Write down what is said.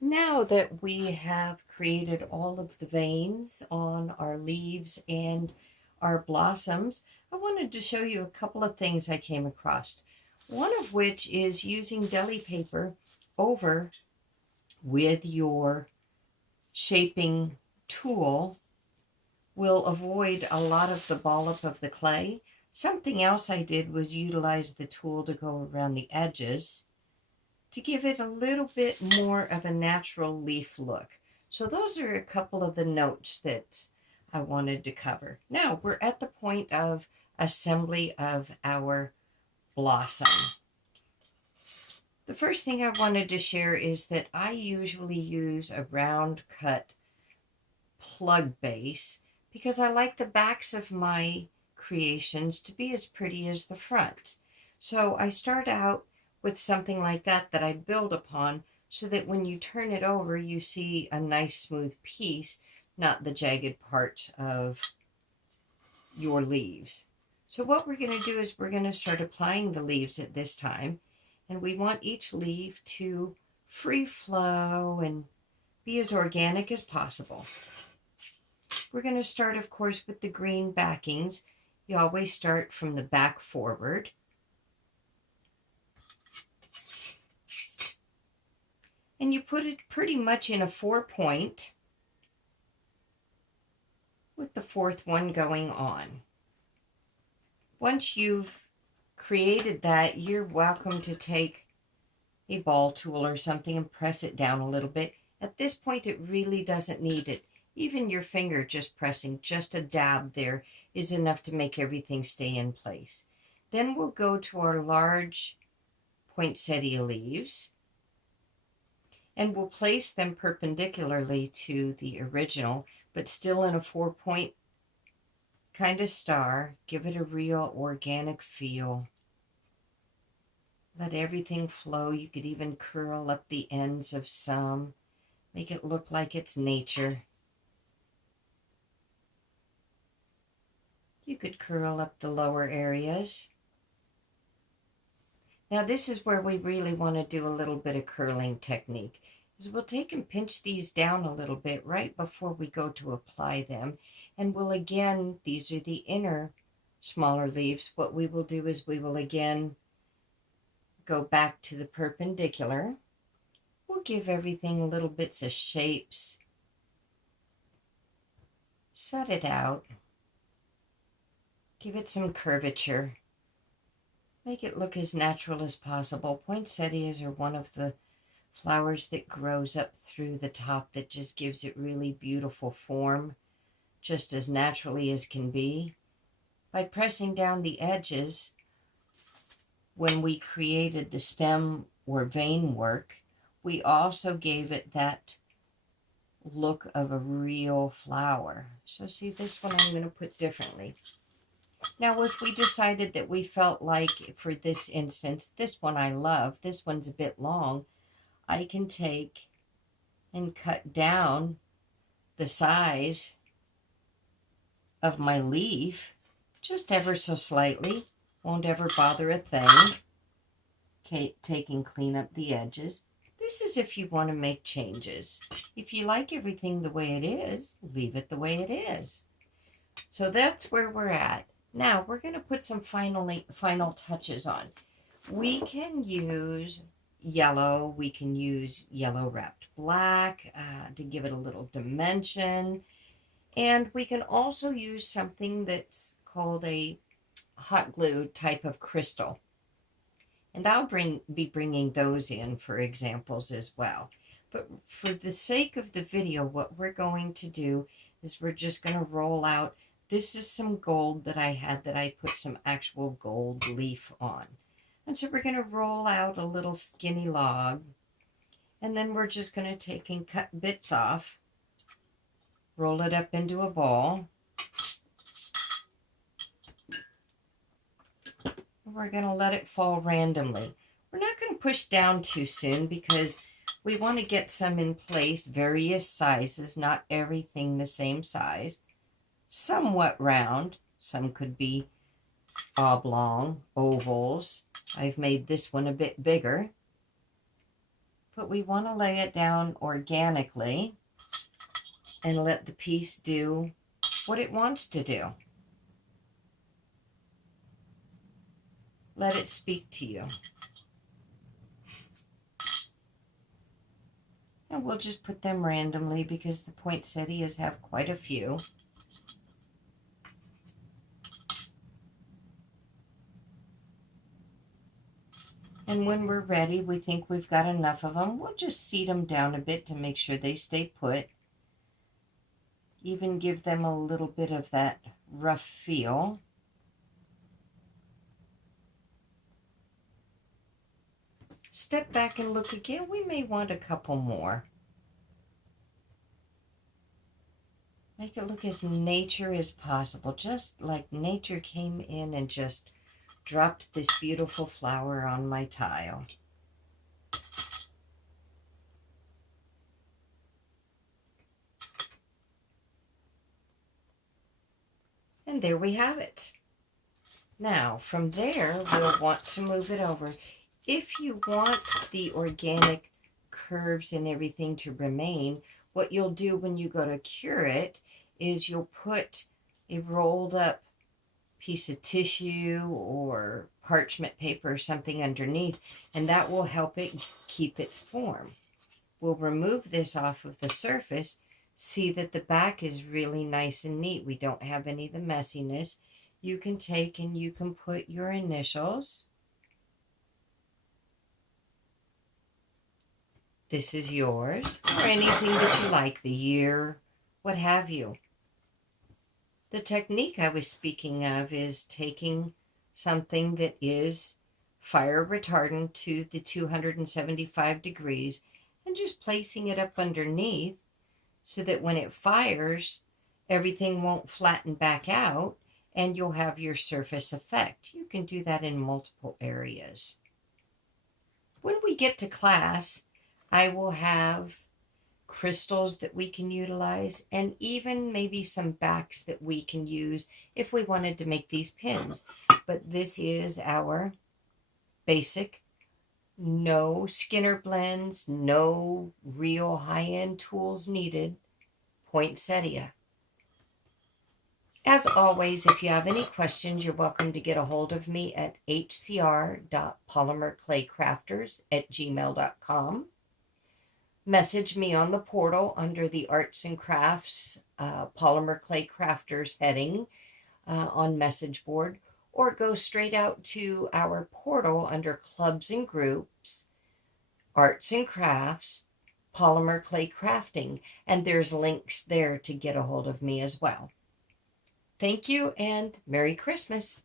Now that we have created all of the veins on our leaves and our blossoms, I wanted to show you a couple of things I came across. One of which is using deli paper over with your shaping tool will avoid a lot of the ball up of the clay. Something else I did was utilize the tool to go around the edges to give it a little bit more of a natural leaf look. So those are a couple of the notes that I wanted to cover. Now we're at the point of assembly of our blossom. The first thing I wanted to share is that I usually use a round cut plug base because I like the backs of my creations to be as pretty as the fronts. So I start out with something like that I build upon so that when you turn it over, you see a nice smooth piece, not the jagged parts of your leaves. So what we're going to do is we're going to start applying the leaves at this time, and we want each leaf to free flow and be as organic as possible. We're going to start, of course, with the green backings. You always start from the back forward. And you put it pretty much in a 4-point with the fourth one going on. Once you've created that, you're welcome to take a ball tool or something and press it down a little bit. At this point, it really doesn't need it. Even your finger just pressing just a dab there is enough to make everything stay in place. Then we'll go to our large poinsettia leaves, and we'll place them perpendicularly to the original, but still in a 4-point kind of star. Give it a real organic feel. Let everything flow. You could even curl up the ends of some. Make it look like it's nature. You could curl up the lower areas. Now this is where we really want to do a little bit of curling technique. Is we'll take and pinch these down a little bit right before we go to apply them. And we'll again, these are the inner smaller leaves. What we will do is we will again go back to the perpendicular. We'll give everything little bits of shapes. Set it out. Give it some curvature. Make it look as natural as possible. Poinsettias are one of the flowers that grows up through the top that just gives it really beautiful form, just as naturally as can be. By pressing down the edges, when we created the stem or vein work, we also gave it that look of a real flower. So see, this one I'm going to put differently. Now, if we decided that we felt like, for this instance, this one I love, this one's a bit long, I can take and cut down the size of my leaf just ever so slightly. Won't ever bother a thing. Okay, take and clean up the edges. This is if you want to make changes. If you like everything the way it is, leave it the way it is. So that's where we're at. Now we're going to put some final touches on. We can use yellow. We can use yellow wrapped black to give it a little dimension. And we can also use something that's called a hot glue type of crystal. And I'll be bringing those in for examples as well. But for the sake of the video, what we're going to do is we're just going to roll out. This is some gold that I had that I put some actual gold leaf on. And so we're going to roll out a little skinny log. And then we're just going to take and cut bits off. Roll it up into a ball. We're going to let it fall randomly. We're not going to push down too soon because we want to get some in place, various sizes, not everything the same size. Somewhat round. Some could be oblong, ovals. I've made this one a bit bigger. but we want to lay it down organically and let the piece do what it wants to do. Let it speak to you. And we'll just put them randomly because the poinsettias have quite a few. And when we're ready, we think we've got enough of them, we'll just seed them down a bit to make sure they stay put. Even give them a little bit of that rough feel. Step back and look again. We may want a couple more. Make it look as nature as possible, just like nature came in and just dropped this beautiful flower on my tile. And there we have it. Now, from there, we'll want to move it over. If you want the organic curves and everything to remain, what you'll do when you go to cure it is you'll put a rolled up piece of tissue or parchment paper or something underneath, and that will help it keep its form. We'll remove this off of the surface. See that the back is really nice and neat. We don't have any of the messiness. You can take and you can put your initials. This is yours, or anything that you like, the year, what have you. The technique I was speaking of is taking something that is fire retardant to the 275 degrees and just placing it up underneath so that when it fires, everything won't flatten back out and you'll have your surface effect. You can do that in multiple areas. When we get to class, I will have crystals that we can utilize and even maybe some backs that we can use if we wanted to make these pins. But this is our basic, no Skinner blends, no real high-end tools needed, poinsettia. As always, if you have any questions, you're welcome to get a hold of me at hcr.polymerclaycrafters@gmail.com. Message me on the portal under the Arts and Crafts Polymer Clay Crafters heading on message board, or go straight out to our portal under Clubs and Groups, Arts and Crafts, Polymer Clay Crafting, and there's links there to get a hold of me as well. Thank you and Merry Christmas.